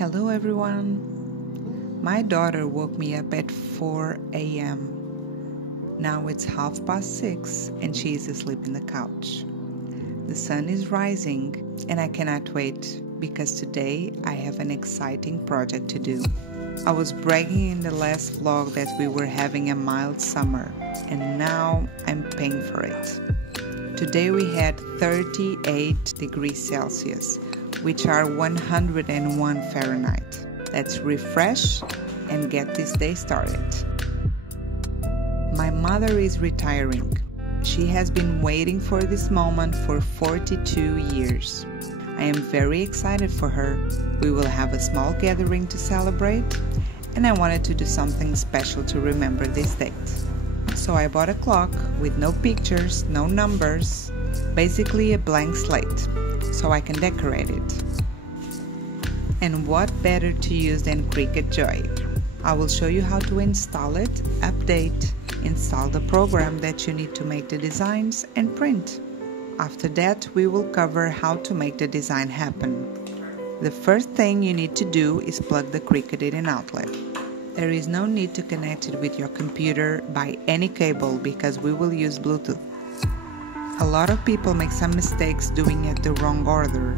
Hello everyone! My daughter woke me up at 4 a.m. Now it's 6:30 and she is asleep in the couch. The sun is rising and I cannot wait because today I have an exciting project to do. I was bragging in the last vlog that we were having a mild summer and now I'm paying for it. Today we had 38 degrees Celsius, which are 101 Fahrenheit. Let's refresh and get this day started. My mother is retiring. She has been waiting for this moment for 42 years. I am very excited for her. We will have a small gathering to celebrate, and I wanted to do something special to remember this date. So I bought a clock with no pictures, no numbers, basically a blank slate, so I can decorate it. And what better to use than Cricut Joy? I will show you how to install it, update, install the program that you need to make the designs, and print. After that, we will cover how to make the design happen. The first thing you need to do is plug the Cricut in an outlet. There is no need to connect it with your computer by any cable because we will use Bluetooth. A lot of people make some mistakes doing it the wrong order,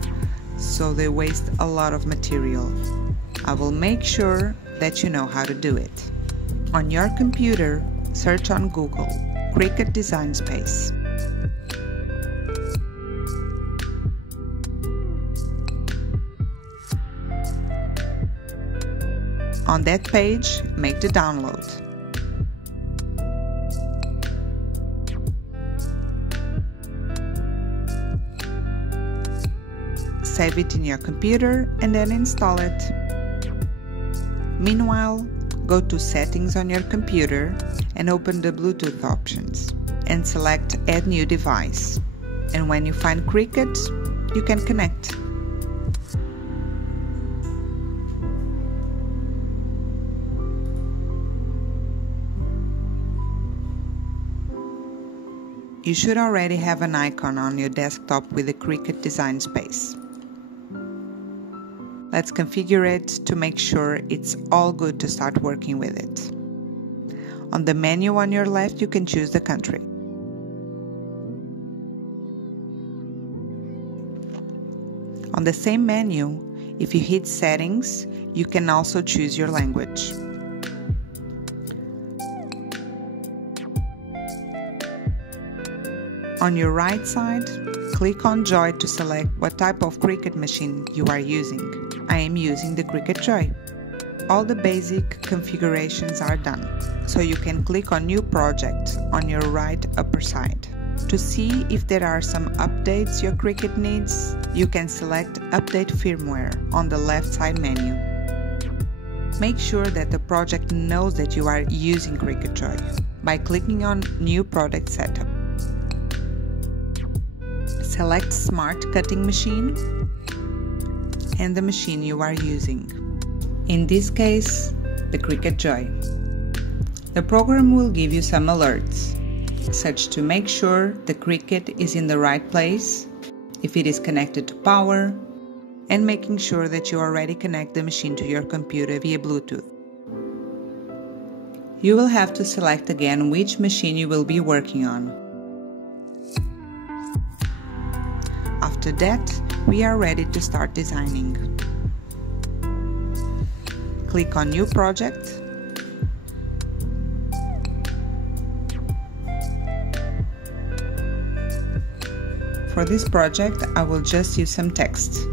so they waste a lot of material. I will make sure that you know how to do it. On your computer, search on Google, Cricut Design Space. On that page, make the download. Save it in your computer and then install it. Meanwhile, go to Settings on your computer and open the Bluetooth options and select Add New Device. And when you find Cricut, you can connect. You should already have an icon on your desktop with the Cricut Design Space. Let's configure it to make sure it's all good to start working with it. On the menu on your left, you can choose the country. On the same menu, if you hit Settings, you can also choose your language. On your right side, click on Joy to select what type of Cricut machine you are using. I am using the Cricut Joy. All the basic configurations are done, so you can click on New Project on your right upper side. To see if there are some updates your Cricut needs, you can select Update Firmware on the left side menu. Make sure that the project knows that you are using Cricut Joy by clicking on New Product Setup. Select Smart Cutting Machine and the machine you are using. In this case, the Cricut Joy. The program will give you some alerts, such to make sure the Cricut is in the right place, if it is connected to power, and making sure that you already connect the machine to your computer via Bluetooth. You will have to select again which machine you will be working on. After that, we are ready to start designing. Click on New Project. For this project, I will just use some text.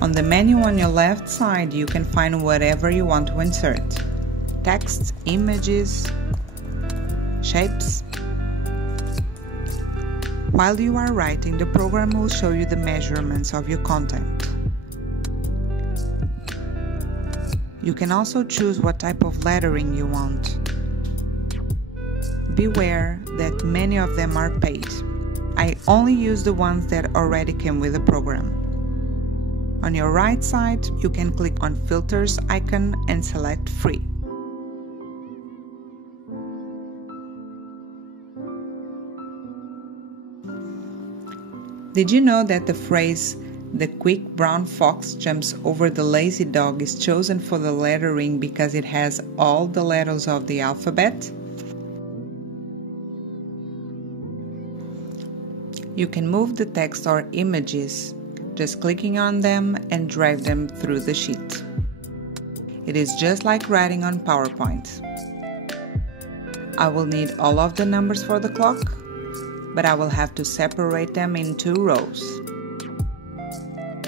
On the menu on your left side, you can find whatever you want to insert. Text, images, shapes. While you are writing, the program will show you the measurements of your content. You can also choose what type of lettering you want. Beware that many of them are paid. I only use the ones that already came with the program. On your right side, you can click on Filters icon and select Free. Did you know that the phrase, "The quick brown fox jumps over the lazy dog," is chosen for the lettering because it has all the letters of the alphabet? You can move the text or images just clicking on them and drag them through the sheet. It is just like writing on PowerPoint. I will need all of the numbers for the clock, but I will have to separate them in 2 rows.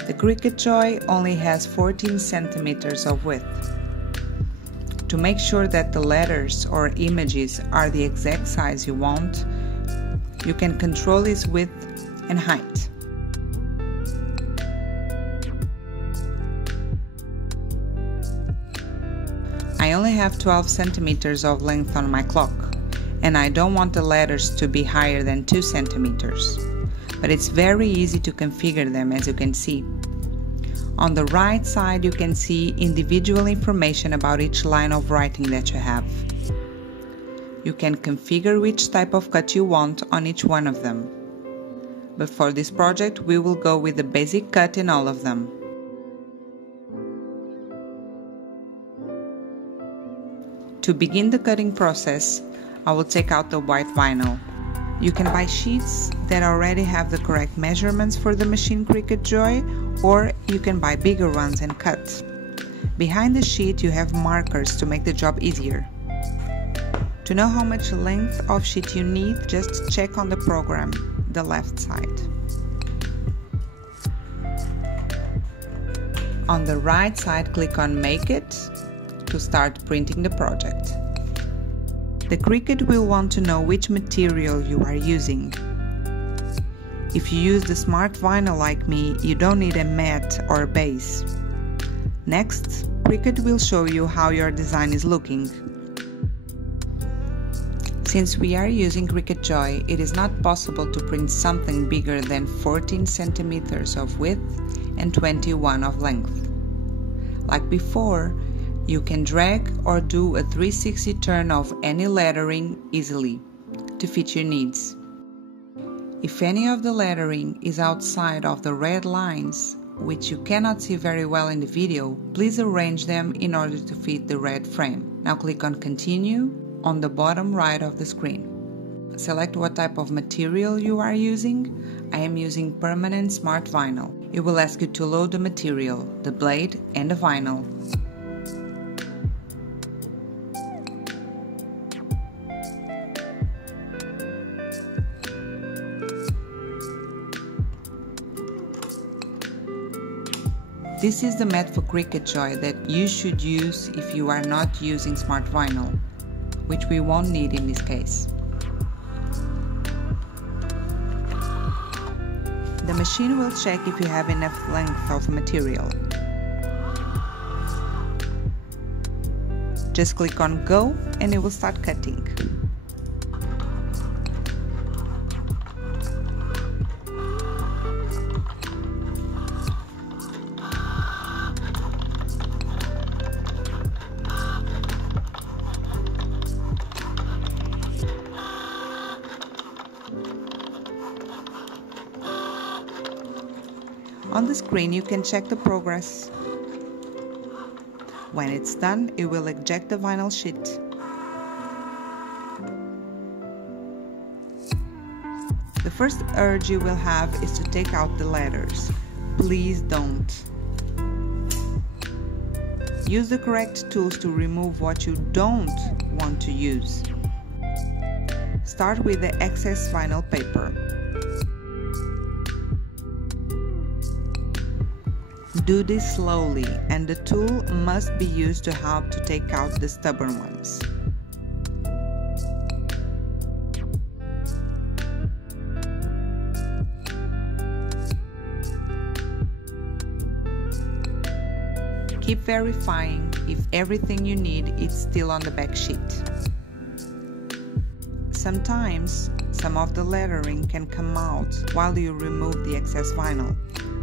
The Cricut Joy only has 14 centimeters of width. To make sure that the letters or images are the exact size you want, you can control its width and height. I only have 12 centimeters of length on my clock, and I don't want the letters to be higher than 2 centimeters. But it's very easy to configure them, as you can see. On the right side you can see individual information about each line of writing that you have. You can configure which type of cut you want on each one of them. But for this project we will go with the basic cut in all of them. To begin the cutting process, I will take out the white vinyl. You can buy sheets that already have the correct measurements for the machine Cricut Joy, or you can buy bigger ones and cut. Behind the sheet you have markers to make the job easier. To know how much length of sheet you need, just check on the program, the left side. On the right side, click on Make It to start printing the project. The Cricut will want to know which material you are using. If you use the smart vinyl like me, you don't need a mat or a base. Next, Cricut will show you how your design is looking. Since we are using Cricut Joy, it is not possible to print something bigger than 14 centimeters of width and 21 of length. Like before, you can drag or do a 360 turn of any lettering easily to fit your needs. If any of the lettering is outside of the red lines, which you cannot see very well in the video, please arrange them in order to fit the red frame. Now click on Continue on the bottom right of the screen. Select what type of material you are using. I am using permanent smart vinyl. It will ask you to load the material, the blade and the vinyl. This is the mat for Cricut Joy that you should use if you are not using smart vinyl, which we won't need in this case. The machine will check if you have enough length of material. Just click on Go and it will start cutting. On the screen you can check the progress. When it's done, it will eject the vinyl sheet. The first urge you will have is to take out the letters. Please don't. Use the correct tools to remove what you don't want to use. Start with the excess vinyl paper. Do this slowly, and the tool must be used to help to take out the stubborn ones. Keep verifying if everything you need is still on the back sheet. Sometimes some of the lettering can come out while you remove the excess vinyl.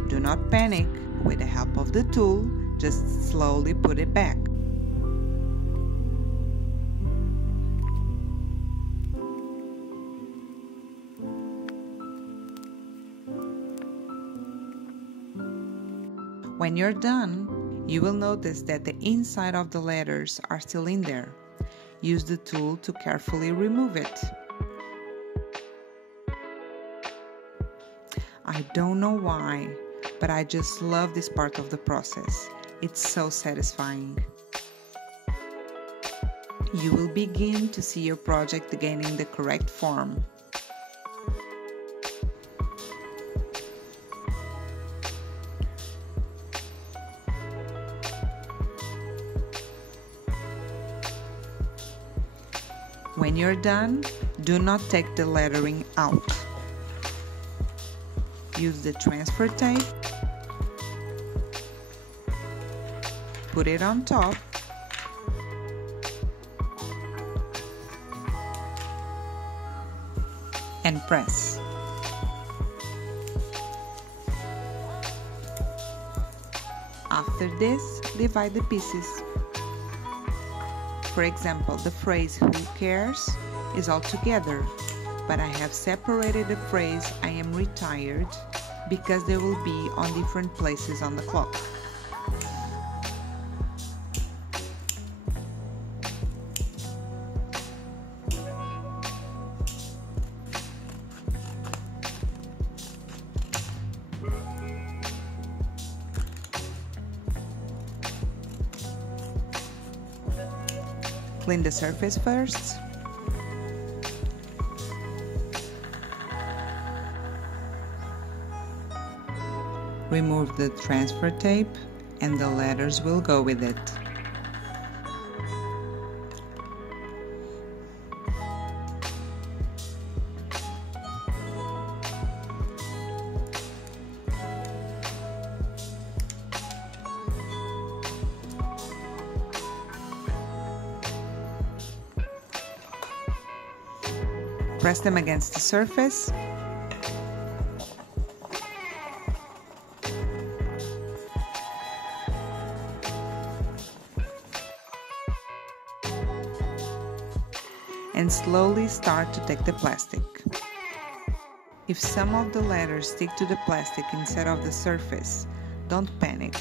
Do not panic. With the help of the tool, just slowly put it back. When you're done, you will notice that the inside of the letters are still in there. Use the tool to carefully remove it. I don't know why, but I just love this part of the process. It's so satisfying. You will begin to see your project gaining the correct form. When you're done, do not take the lettering out. Use the transfer tape, put it on top, and press. After this, divide the pieces. For example, the phrase "Who cares?" is all together, but I have separated the phrase "I am retired" because they will be on different places on the clock. Clean the surface first. Remove the transfer tape and the letters will go with it. Press them against the surface. And slowly start to take the plastic. If some of the letters stick to the plastic instead of the surface, don't panic.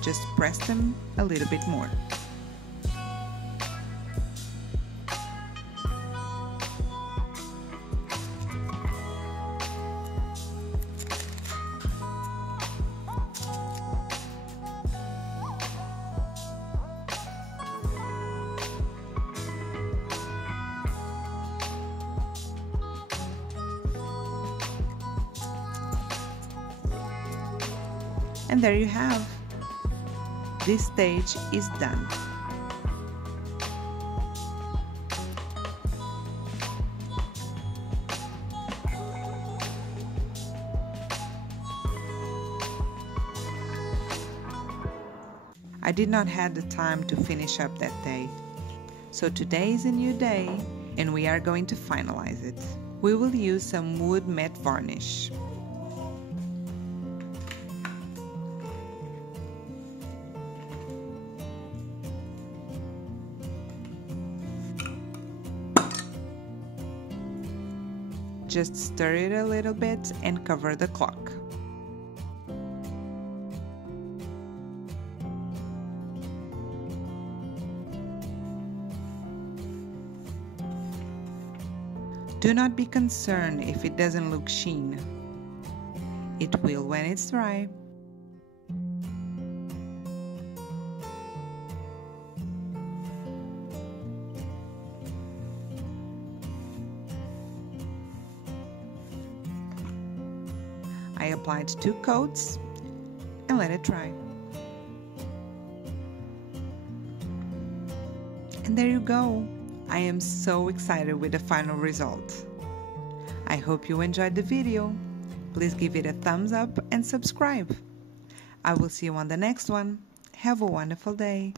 Just press them a little bit more. And there you have. This stage is done. I did not have the time to finish up that day. So today is a new day and we are going to finalize it. We will use some wood matte varnish. Just stir it a little bit and cover the clock. Do not be concerned if it doesn't look sheen. It will when it's dry. I applied 2 coats and let it dry. And there you go. I am so excited with the final result. I hope you enjoyed the video. Please give it a thumbs up and subscribe. I will see you on the next one. Have a wonderful day.